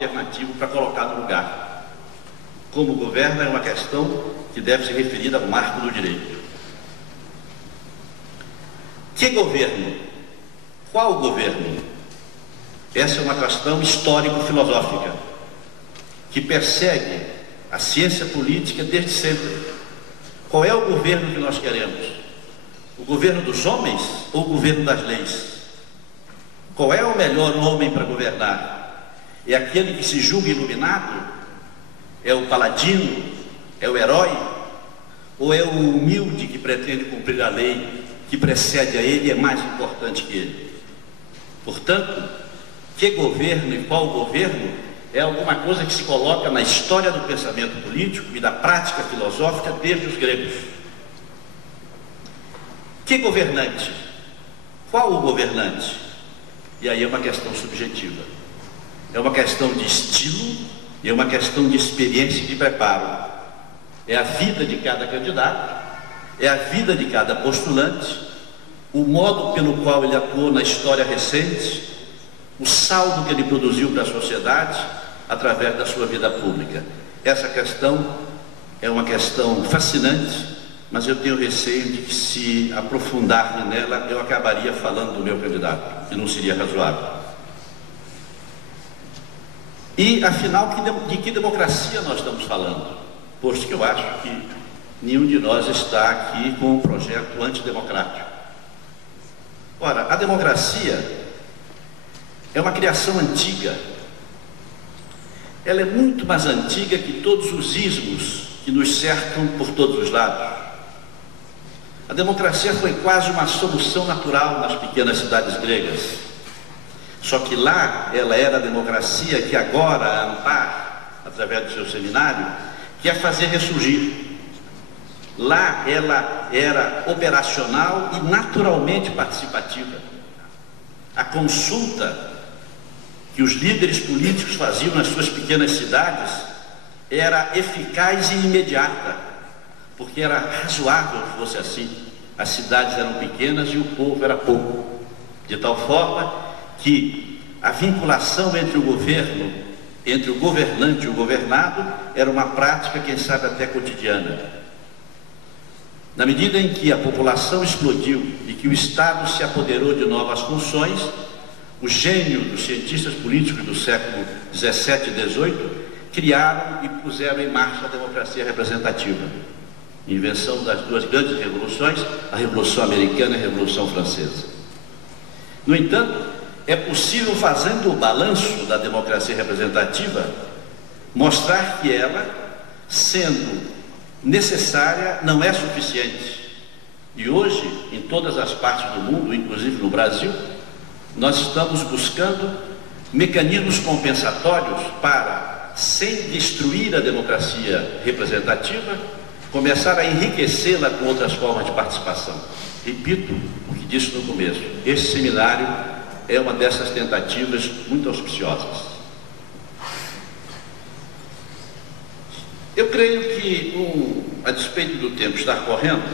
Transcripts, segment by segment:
alternativo para colocar no lugar. Como governa é uma questão que deve ser referida ao marco do direito. Que governo? Qual governo? Essa é uma questão histórico-filosófica que persegue a ciência política desde sempre. Qual é o governo que nós queremos? O governo dos homens ou o governo das leis? Qual é o melhor homem para governar? É aquele que se julga iluminado? É o paladino? É o herói? Ou é o humilde que pretende cumprir a lei, que precede a ele e é mais importante que ele? Portanto, que governo e qual governo é alguma coisa que se coloca na história do pensamento político e da prática filosófica desde os gregos. Que governante? Qual o governante? E aí é uma questão subjetiva. É uma questão de estilo e é uma questão de experiência e de preparo. É a vida de cada candidato, é a vida de cada postulante, o modo pelo qual ele atuou na história recente, o saldo que ele produziu para a sociedade através da sua vida pública. Essa questão é uma questão fascinante, mas eu tenho receio de que, se aprofundar nela, eu acabaria falando do meu candidato, e não seria razoável. E, afinal, de que democracia nós estamos falando? Posto que eu acho que nenhum de nós está aqui com um projeto antidemocrático. Ora, a democracia é uma criação antiga. Ela é muito mais antiga que todos os ismos que nos cercam por todos os lados. A democracia foi quase uma solução natural nas pequenas cidades gregas. Só que lá ela era a democracia que agora a Ampar, através do seu seminário, quer fazer ressurgir. Lá ela era operacional e naturalmente participativa. A consulta que os líderes políticos faziam nas suas pequenas cidades era eficaz e imediata, porque era razoável que fosse assim. As cidades eram pequenas e o povo era pouco, de tal forma que a vinculação entre o governo, entre o governante e o governado, era uma prática, quem sabe, até cotidiana. Na medida em que a população explodiu e que o Estado se apoderou de novas funções, o gênio dos cientistas políticos do século XVII e XVIII criaram e puseram em marcha a democracia representativa. Invenção das duas grandes revoluções, a Revolução Americana e a Revolução Francesa. No entanto, é possível, fazendo o balanço da democracia representativa, mostrar que ela, sendo necessária, não é suficiente. E hoje, em todas as partes do mundo, inclusive no Brasil, nós estamos buscando mecanismos compensatórios para, sem destruir a democracia representativa, começar a enriquecê-la com outras formas de participação. Repito o que disse no começo: esse seminário é uma dessas tentativas muito auspiciosas. Eu creio que, a despeito do tempo estar correndo,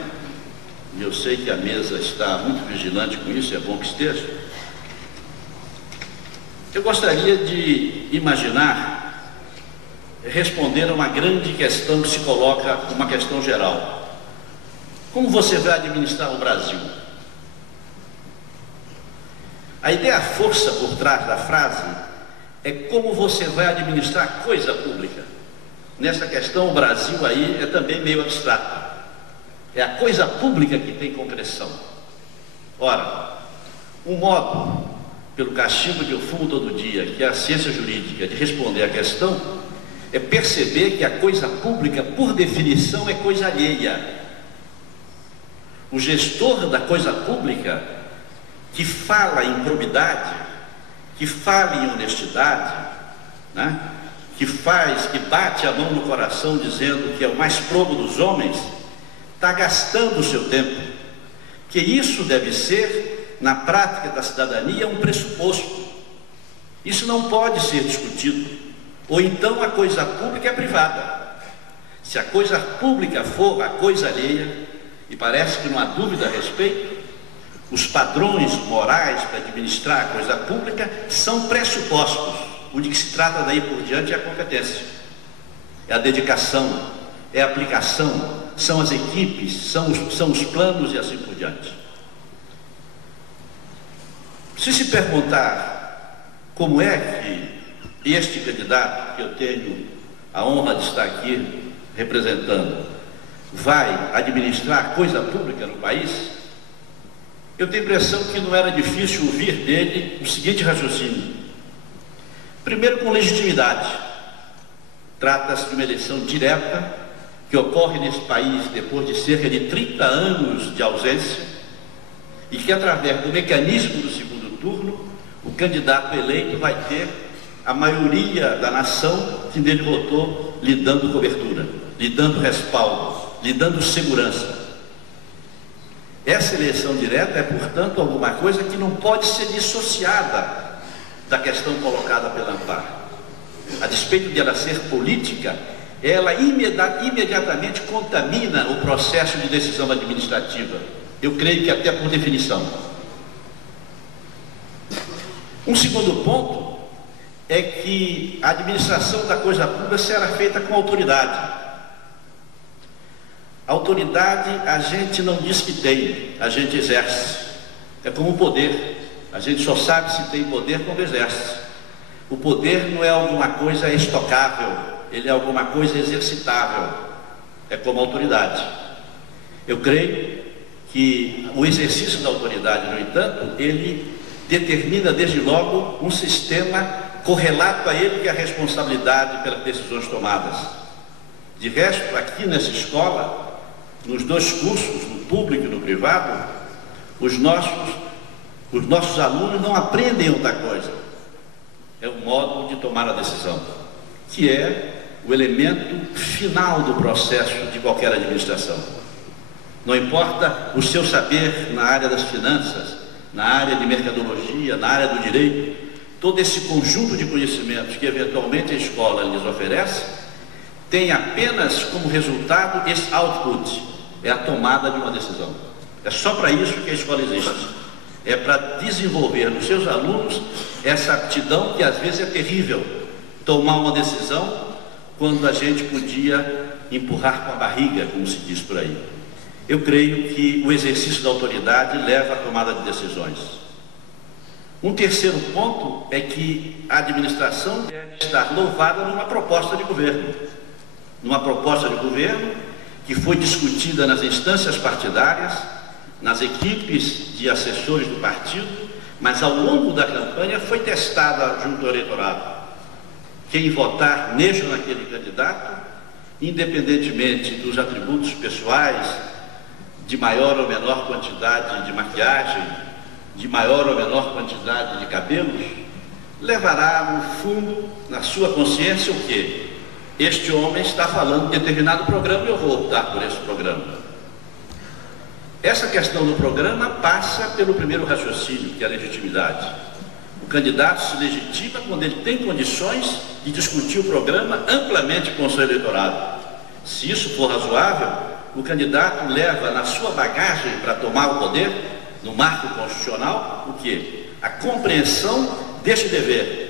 e eu sei que a mesa está muito vigilante com isso, é bom que esteja, eu gostaria de imaginar responder a uma grande questão que se coloca, uma questão geral. Como você vai administrar o Brasil? A ideia, a força por trás da frase é como você vai administrar a coisa pública. Nessa questão, o Brasil aí é também meio abstrato. É a coisa pública que tem concreção. Ora, um modo, pelo cachimbo que eu fumo todo dia, que é a ciência jurídica, de responder à questão, é perceber que a coisa pública, por definição, é coisa alheia. O gestor da coisa pública, que fala em probidade, que fala em honestidade, né? Que bate a mão no coração dizendo que é o mais probo dos homens, está gastando o seu tempo. Que isso deve ser, na prática da cidadania, um pressuposto. Isso não pode ser discutido. Ou então a coisa pública é privada. Se a coisa pública for a coisa alheia, e parece que não há dúvida a respeito, os padrões morais para administrar a coisa pública são pressupostos. O de que se trata daí por diante é a competência, é a dedicação, é a aplicação, são as equipes, são os planos e assim por diante. Se perguntar como é que este candidato, que eu tenho a honra de estar aqui representando, vai administrar coisa pública no país, eu tenho a impressão que não era difícil ouvir dele o seguinte raciocínio. Primeiro, com legitimidade. Trata-se de uma eleição direta que ocorre nesse país depois de cerca de 30 anos de ausência e que, através do mecanismo do segundo turno, o candidato eleito vai ter a maioria da nação que nele votou lhe dando cobertura, lhe dando respaldo, lhe dando segurança. Essa eleição direta é, portanto, alguma coisa que não pode ser dissociada da questão colocada pela Ampar. A despeito de ela ser política, ela imediatamente contamina o processo de decisão administrativa. Eu creio que até por definição. Um segundo ponto é que a administração da coisa pública será feita com autoridade. Autoridade a gente não diz que tem, a gente exerce. É como o poder. A gente só sabe se tem poder quando exerce. O poder não é alguma coisa estocável, ele é alguma coisa exercitável. É como a autoridade. Eu creio que o exercício da autoridade, no entanto, ele determina desde logo um sistema correlato a ele, que é a responsabilidade pelas decisões tomadas. De resto, aqui nessa escola, nos dois cursos, no público e no privado, os nossos alunos não aprendem outra coisa. É o modo de tomar a decisão, que é o elemento final do processo de qualquer administração. Não importa o seu saber na área das finanças, na área de mercadologia, na área do direito, todo esse conjunto de conhecimentos que eventualmente a escola lhes oferece, tem apenas como resultado esse output, é a tomada de uma decisão. É só para isso que a escola existe. É para desenvolver nos seus alunos essa aptidão que às vezes é terrível, tomar uma decisão quando a gente podia empurrar com a barriga, como se diz por aí. Eu creio que o exercício da autoridade leva à tomada de decisões. Um terceiro ponto é que a administração deve estar louvada numa proposta de governo. Numa proposta de governo que foi discutida nas instâncias partidárias, nas equipes de assessores do partido, mas ao longo da campanha foi testada junto ao eleitorado. Quem votar neste ou naquele candidato, independentemente dos atributos pessoais, de maior ou menor quantidade de maquiagem, de maior ou menor quantidade de cabelos, levará no fundo, na sua consciência, o quê? Este homem está falando de determinado programa e eu vou optar por esse programa. Essa questão do programa passa pelo primeiro raciocínio, que é a legitimidade. O candidato se legitima quando ele tem condições de discutir o programa amplamente com o seu eleitorado. Se isso for razoável, o candidato leva na sua bagagem para tomar o poder, no marco constitucional, o quê? A compreensão deste dever.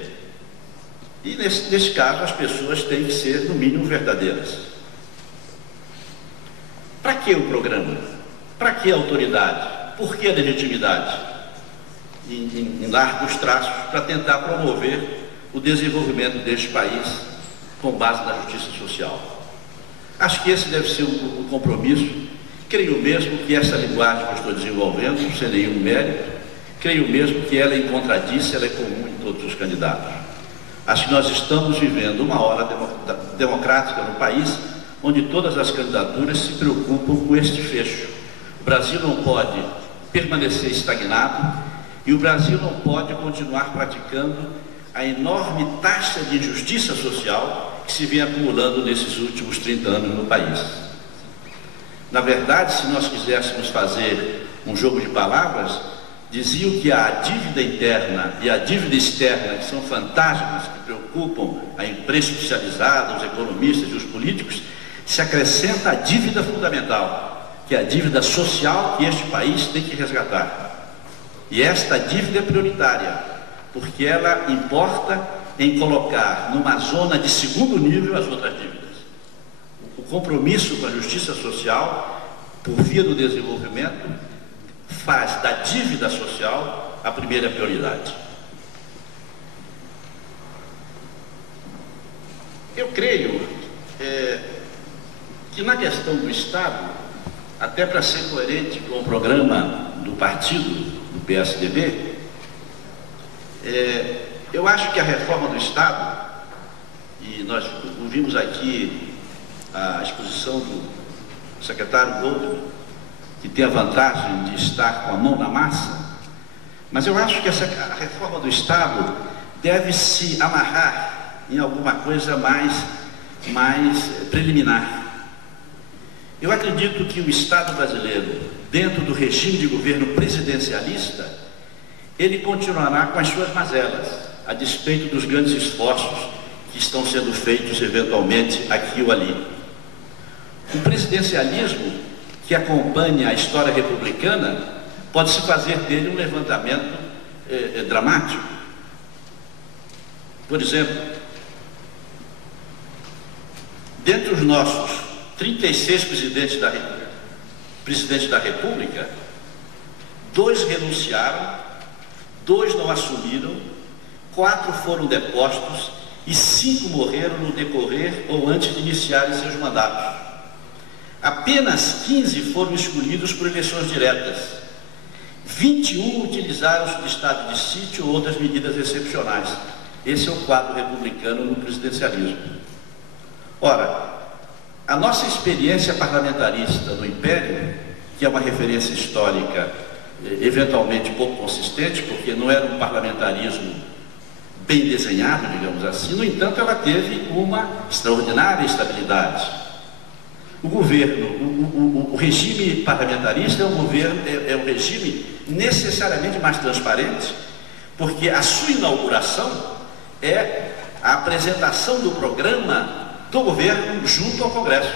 E nesse caso as pessoas têm que ser, no mínimo, verdadeiras. Para que o programa? Para que a autoridade? Por que a legitimidade? Em largos traços, para tentar promover o desenvolvimento deste país com base na justiça social. Acho que esse deve ser o compromisso. Creio mesmo que essa linguagem que eu estou desenvolvendo, sem nenhum mérito, creio mesmo que ela é incontradícia, ela é comum em todos os candidatos. Acho que nós estamos vivendo uma hora democrática no país, onde todas as candidaturas se preocupam com este fecho. O Brasil não pode permanecer estagnado e o Brasil não pode continuar praticando a enorme taxa de injustiça social que se vem acumulando nesses últimos 30 anos no país. Na verdade, se nós quiséssemos fazer um jogo de palavras, diziam que a dívida interna e a dívida externa, que são fantasmas que preocupam a imprensa especializada, os economistas e os políticos, se acrescenta a dívida fundamental, que é a dívida social que este país tem que resgatar. E esta dívida é prioritária, porque ela importa em colocar numa zona de segundo nível as outras dívidas. O compromisso com a justiça social, por via do desenvolvimento, faz da dívida social a primeira prioridade. Eu creio que na questão do Estado, até para ser coerente com o programa do partido, do PSDB, eu acho que a reforma do Estado, e nós ouvimos aqui a exposição do secretário Goldman, que tem a vantagem de estar com a mão na massa, mas eu acho que a reforma do Estado deve se amarrar em alguma coisa mais preliminar. Eu acredito que o Estado brasileiro, dentro do regime de governo presidencialista, ele continuará com as suas mazelas, a despeito dos grandes esforços que estão sendo feitos eventualmente aqui ou ali. O presidencialismo que acompanha a história republicana pode-se fazer dele um levantamento dramático. Por exemplo, dentre os nossos 36 presidentes da República, 2 renunciaram, 2 não assumiram, 4 foram depostos e 5 morreram no decorrer ou antes de iniciarem seus mandatos. Apenas 15 foram escolhidos por eleições diretas. 21 utilizaram-se do estado de sítio ou outras medidas excepcionais. Esse é o quadro republicano no presidencialismo. Ora, a nossa experiência parlamentarista no Império, que é uma referência histórica eventualmente pouco consistente, porque não era um parlamentarismo bem desenhado, digamos assim, no entanto, ela teve uma extraordinária estabilidade. O regime parlamentarista é um regime necessariamente mais transparente, porque a sua inauguração é a apresentação do programa do governo junto ao Congresso.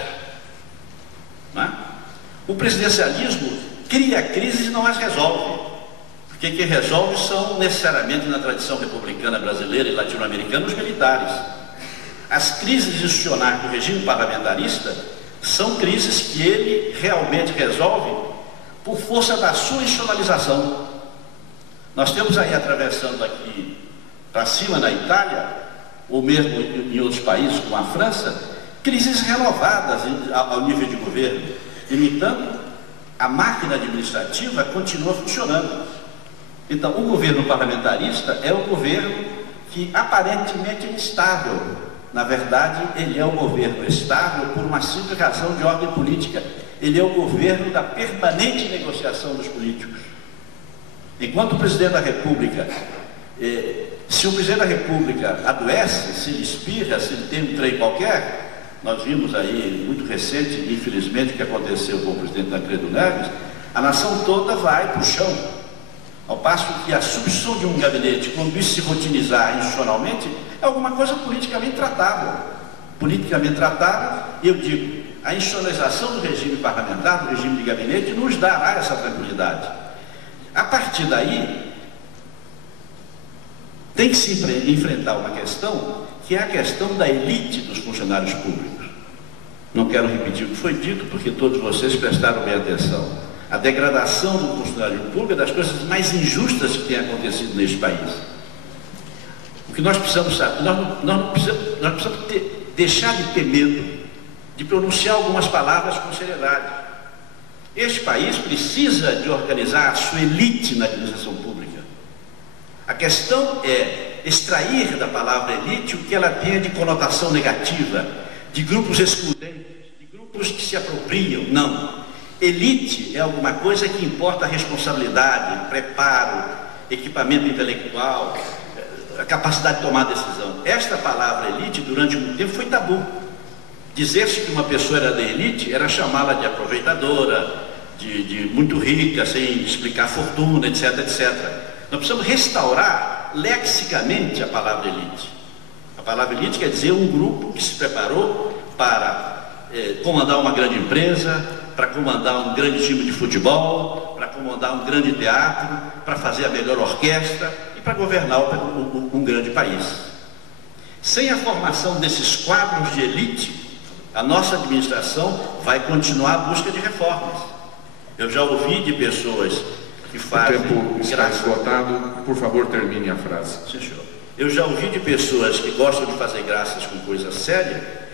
Não é? O presidencialismo cria crises e não as resolve, porque quem resolve são necessariamente, na tradição republicana brasileira e latino-americana, os militares. As crises institucionais do regime parlamentarista são crises que ele realmente resolve por força da sua institucionalização. Nós temos aí, atravessando aqui para cima na Itália, ou mesmo em outros países como a França, crises renovadas ao nível de governo. E, no entanto, a máquina administrativa continua funcionando. Então, o governo parlamentarista é um governo que aparentemente é instável. Na verdade, ele é um governo estável por uma simples razão de ordem política. Ele é o governo da permanente negociação dos políticos. Enquanto o presidente da República, se o presidente da República adoece, se ele espirra, se ele tem um trem qualquer, nós vimos aí, muito recente, infelizmente, o que aconteceu com o presidente Tancredo Neves, a nação toda vai para o chão. Ao passo que a substituição de um gabinete, quando isso se rotinizar institucionalmente, é alguma coisa politicamente tratável. Politicamente tratável, e eu digo, a institucionalização do regime parlamentar, do regime de gabinete, nos dará essa tranquilidade. A partir daí, tem que se enfrentar uma questão, que é a questão da elite dos funcionários públicos. Não quero repetir o que foi dito, porque todos vocês prestaram bem atenção. A degradação do funcionário público é das coisas mais injustas que tem acontecido neste país. O que nós precisamos saber, nós precisamos deixar de ter medo de pronunciar algumas palavras com seriedade. Este país precisa de organizar a sua elite na administração pública. A questão é extrair da palavra elite o que ela tem de conotação negativa, de grupos excludentes, de grupos que se apropriam. Não. Elite é alguma coisa que importa a responsabilidade, preparo, equipamento intelectual, a capacidade de tomar decisão. Esta palavra elite, durante muito tempo, foi tabu. Dizer-se que uma pessoa era da elite era chamá-la de aproveitadora, de muito rica, sem explicar fortuna, etc, etc. Nós precisamos restaurar lexicamente a palavra elite. A palavra elite quer dizer um grupo que se preparou para comandar uma grande empresa, para comandar um grande time de futebol, para comandar um grande teatro, para fazer a melhor orquestra e para governar um grande país. Sem a formação desses quadros de elite, a nossa administração vai continuar a busca de reformas. Eu já ouvi de pessoas que fazem... O tempo está esgotado, por favor, termine a frase. Sim, senhor. Eu já ouvi de pessoas que gostam de fazer graças com coisa séria